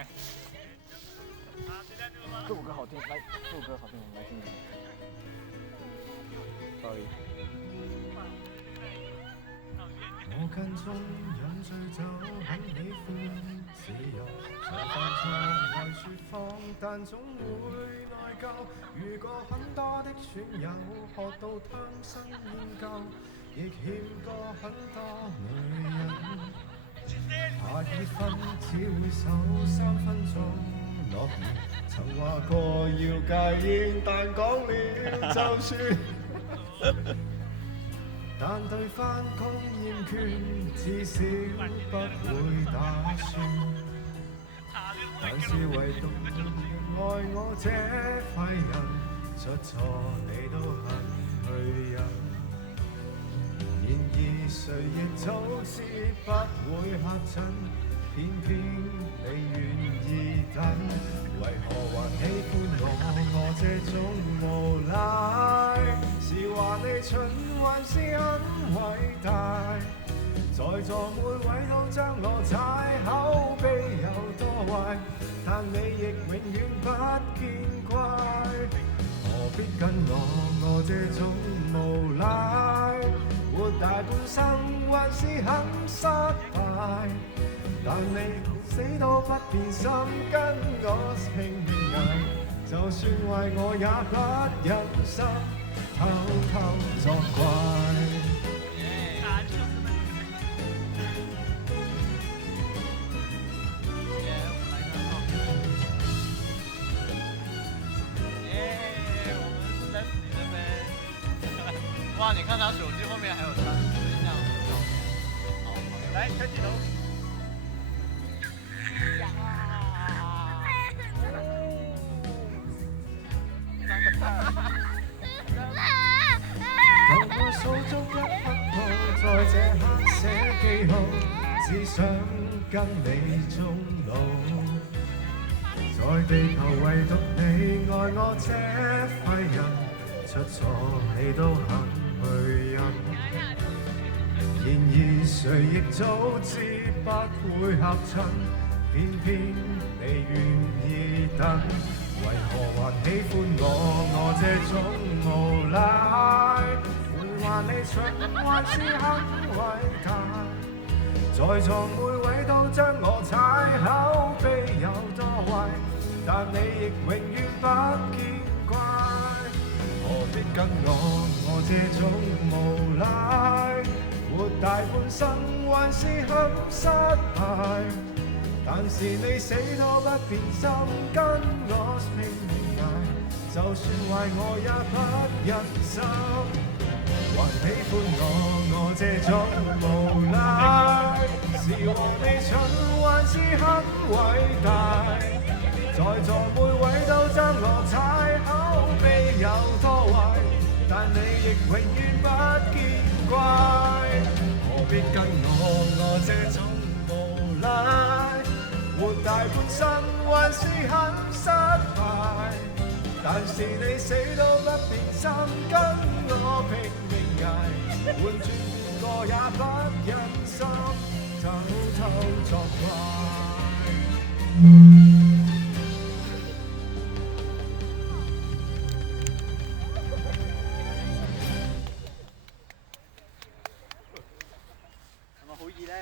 来。这首歌好听，来，这首歌好听，我们来听听。Sorry。我跟蹤飲醉酒，很喜歡自由，常犯錯愛説謊，但總會內疚。遇過很多的損友，學到貪新厭舊，亦欠過很多女人。怕已婚只會守3分鐘諾言，曾話過要戒煙，但講了就算。但對返工厭倦，至少不會打算。但是唯獨愛我這廢人，出錯你都肯去忍。然而誰亦早知不會嚇親，偏偏你願意等。為何還喜歡我這種無賴？是話你蠢還是很偉大？在座每位都將我踩，口碑有多壞，但你亦永遠不見怪。何必跟我這種無賴？活大半生還是很失敗，但你死都不變心，跟我拼命捱，就算壞我也不忍心偷偷作怪。哇！你看他手机后面还有他对象的照片。好，来全体头。當我數足一刻號，在這刻寫記號，只想跟你終老。在地球唯獨你愛我這廢人，出錯你都肯去忍。然而誰亦早知不會合襯，偏偏你願意等。為何還喜歡我這種無賴？會話你蠢還是很偉大？在座每位都將我踩，口碑有多壞，但你亦永遠不見怪。何必跟我這種無賴？活大半生還是很失敗，但是你死都不變心，跟我拼命捱，就算壞我也不忍心。還喜歡我這種無賴，是話你蠢還是很偉大？在座每位都將我踩，口碑有多壞，但你亦永遠不見怪。何必跟我這種無賴？活大半生還是很失敗，但是你死都不變心，跟我拼命捱，換轉換個也不忍心偷偷作怪。係咪好易咧？